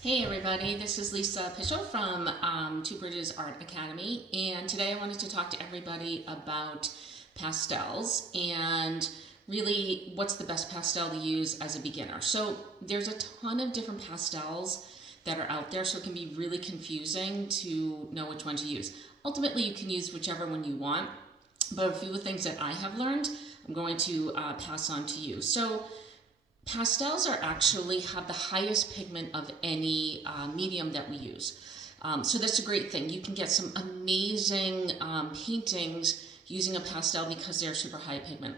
Hey everybody, this is Lisa Pichel from Two Bridges Art Academy, and today I wanted to talk to everybody about pastels and really what's the best pastel to use as a beginner. So there's a ton of different pastels that are out there, so it can be really confusing to know which one to use. Ultimately, you can use whichever one you want, but a few of the things that I have learned, I'm going to pass on to you. So pastels are actually have the highest pigment of any medium that we use. So that's a great thing. You can get some amazing paintings using a pastel because they're super high pigment.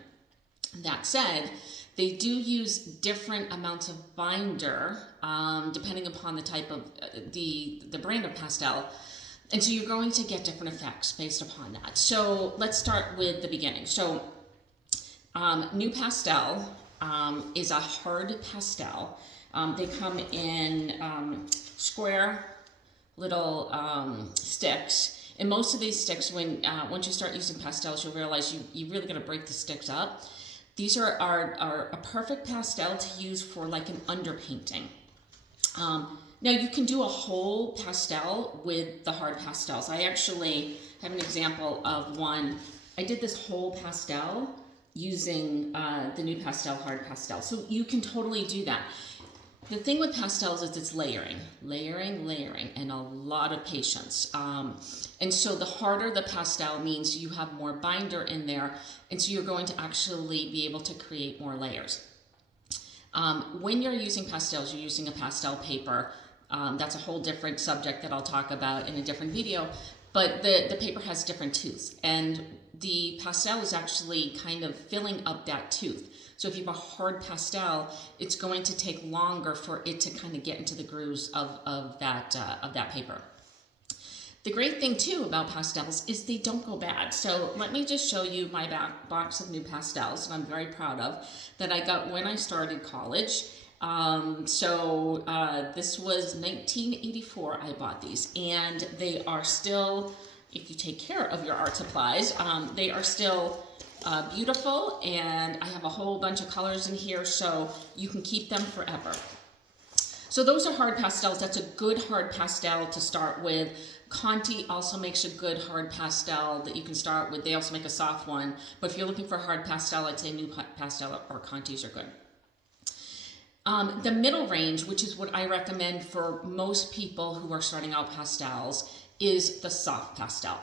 That said, they do use different amounts of binder depending upon the type of the brand of pastel. And so you're going to get different effects based upon that. So let's start with the beginning. So New Pastel is a hard pastel. They come in square little sticks. And most of these sticks, when once you start using pastels, you'll realize you really got to break the sticks up. These are a perfect pastel to use for like an underpainting. Now you can do a whole pastel with the hard pastels. I actually have an example of one. I did this whole pastel using the New Pastel hard pastel. So you can totally do that. The thing with pastels is it's layering, and a lot of patience. And so the harder the pastel means you have more binder in there, and so you're going to actually be able to create more layers. When you're using pastels, you're using a pastel paper. That's a whole different subject that I'll talk about in a different video. But the paper has different tooths, and the pastel is actually kind of filling up that tooth. So if you have a hard pastel, it's going to take longer for it to kind of get into the grooves of that paper. The great thing too about pastels is they don't go bad. So let me just show you my box of New Pastels that I'm very proud of that I got when I started college. This was 1984 I bought these, and they are still, if you take care of your art supplies, they are still beautiful, and I have a whole bunch of colors in here so you can keep them forever. So those are hard pastels. That's a good hard pastel to start with. Conti also makes a good hard pastel that you can start with. They also make a soft one, but if you're looking for a hard pastel, I'd say New Pastel or Contis are good. The middle range, which is what I recommend for most people who are starting out pastels, is the soft pastel.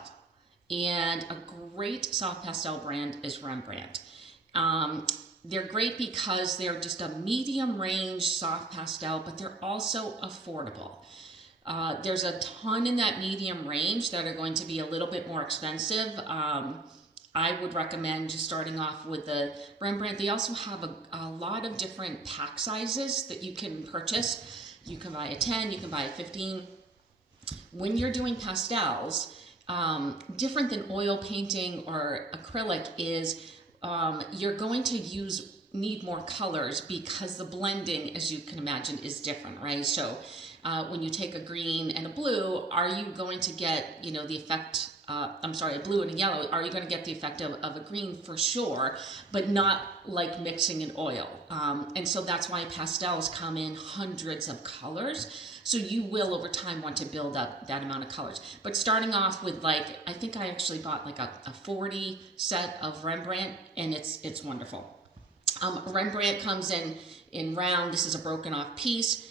And a great soft pastel brand is Rembrandt. They're great because they're just a medium range soft pastel, but they're also affordable. There's a ton in that medium range that are going to be a little bit more expensive. I would recommend just starting off with the Rembrandt. They also have a lot of different pack sizes that you can purchase. You can buy a 10, you can buy a 15. When you're doing pastels, different than oil painting or acrylic is you're going to need more colors because the blending, as you can imagine, is different, right? So when you take a green and a blue, are you going to get, the effect, a blue and a yellow, are you going to get the effect of a green for sure, but not like mixing in oil. And so that's why pastels come in hundreds of colors. So you will over time want to build up that amount of colors. But starting off with I think I actually bought like a 40 set of Rembrandt, and it's wonderful. Rembrandt comes in round. This is a broken off piece.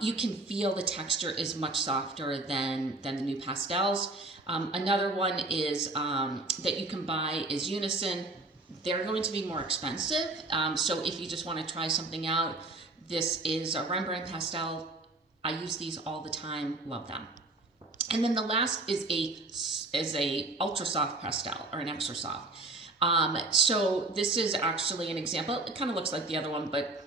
You can feel the texture is much softer than the New Pastels. Another one is that you can buy is Unison. They're going to be more expensive. So if you just want to try something out, this is a Rembrandt pastel. I use these all the time, love them. And then the last is a ultra soft pastel or an extra soft. So this is actually an example. It kind of looks like the other one, but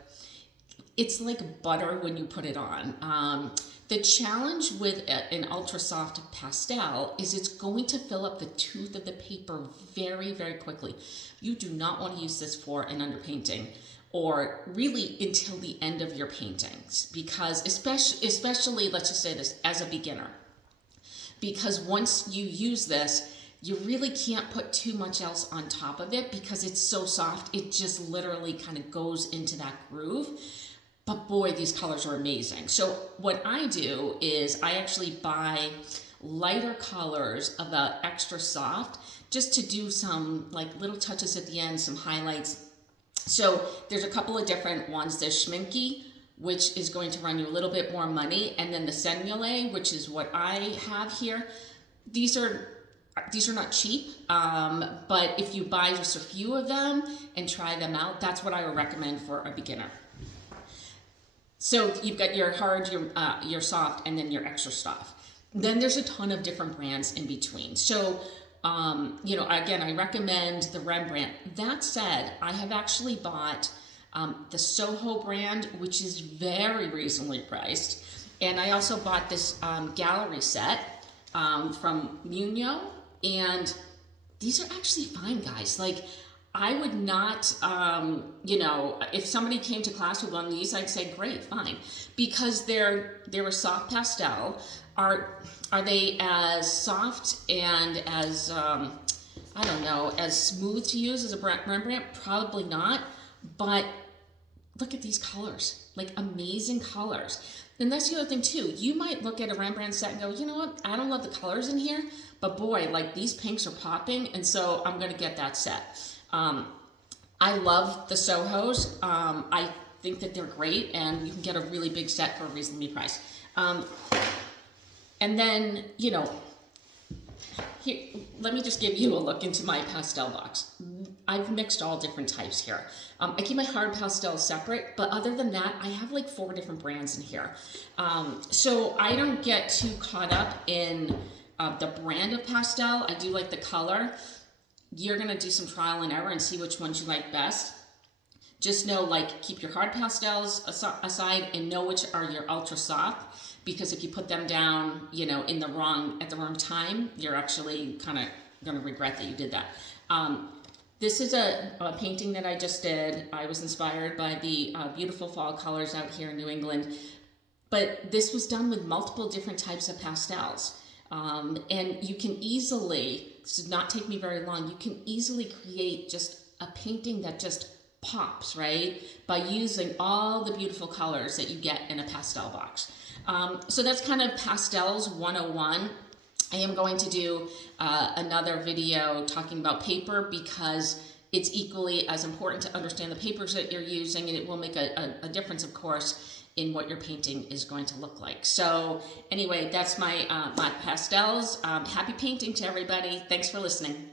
it's like butter when you put it on. The challenge with an ultra soft pastel is it's going to fill up the tooth of the paper very, very quickly. You do not want to use this for an underpainting or really until the end of your paintings, because especially let's just say this as a beginner, because once you use this, you really can't put too much else on top of it because it's so soft. It just literally kind of goes into that groove. but boy, these colors are amazing. So what I do is I actually buy lighter colors of the extra soft just to do some like little touches at the end, some highlights. So there's a couple of different ones. There's Schminky, which is going to run you a little bit more money, and then the Sennule, which is what I have here. These are not cheap, but if you buy just a few of them and try them out, that's what I would recommend for a beginner. So you've got your hard, your soft, and then your extra soft. Then there's a ton of different brands in between. So, you know, again, I recommend the Rembrandt. That said, I have actually bought the Soho brand, which is very reasonably priced. And I also bought this gallery set from Munio. And these are actually fine, guys. Like, I would not, you know, if somebody came to class with one of these, I'd say, great, fine. Because they're a soft pastel. Are they as soft and as, I don't know, as smooth to use as a Rembrandt? Probably not. But look at these colors, like amazing colors. And that's the other thing too. You might look at a Rembrandt set and go, you know what? I don't love the colors in here, but boy, like these pinks are popping. And so I'm going to get that set. I love the Sohos. I think that they're great, and you can get a really big set for a reasonably priced. And then, you know, here, let me just give you a look into my pastel box. I've mixed all different types here. I keep my hard pastels separate, but other than that, I have like 4 different brands in here. So I don't get too caught up in the brand of pastel. I do like the color. You're gonna do some trial and error and see which ones you like best. Just know, like, keep your hard pastels aside and know which are your ultra soft, because if you put them down, you know, at the wrong time, you're actually kind of going to regret that you did that. This is a painting that I just did. I was inspired by the beautiful fall colors out here in New England, but this was done with multiple different types of pastels. And you can easily, this did not take me very long, you can easily create just a painting that just pops, right? By using all the beautiful colors that you get in a pastel box. So that's kind of Pastels 101. I am going to do another video talking about paper, because it's equally as important to understand the papers that you're using, and it will make a difference, of course, in what your painting is going to look like. So anyway, that's my pastels. Happy painting to everybody. Thanks for listening.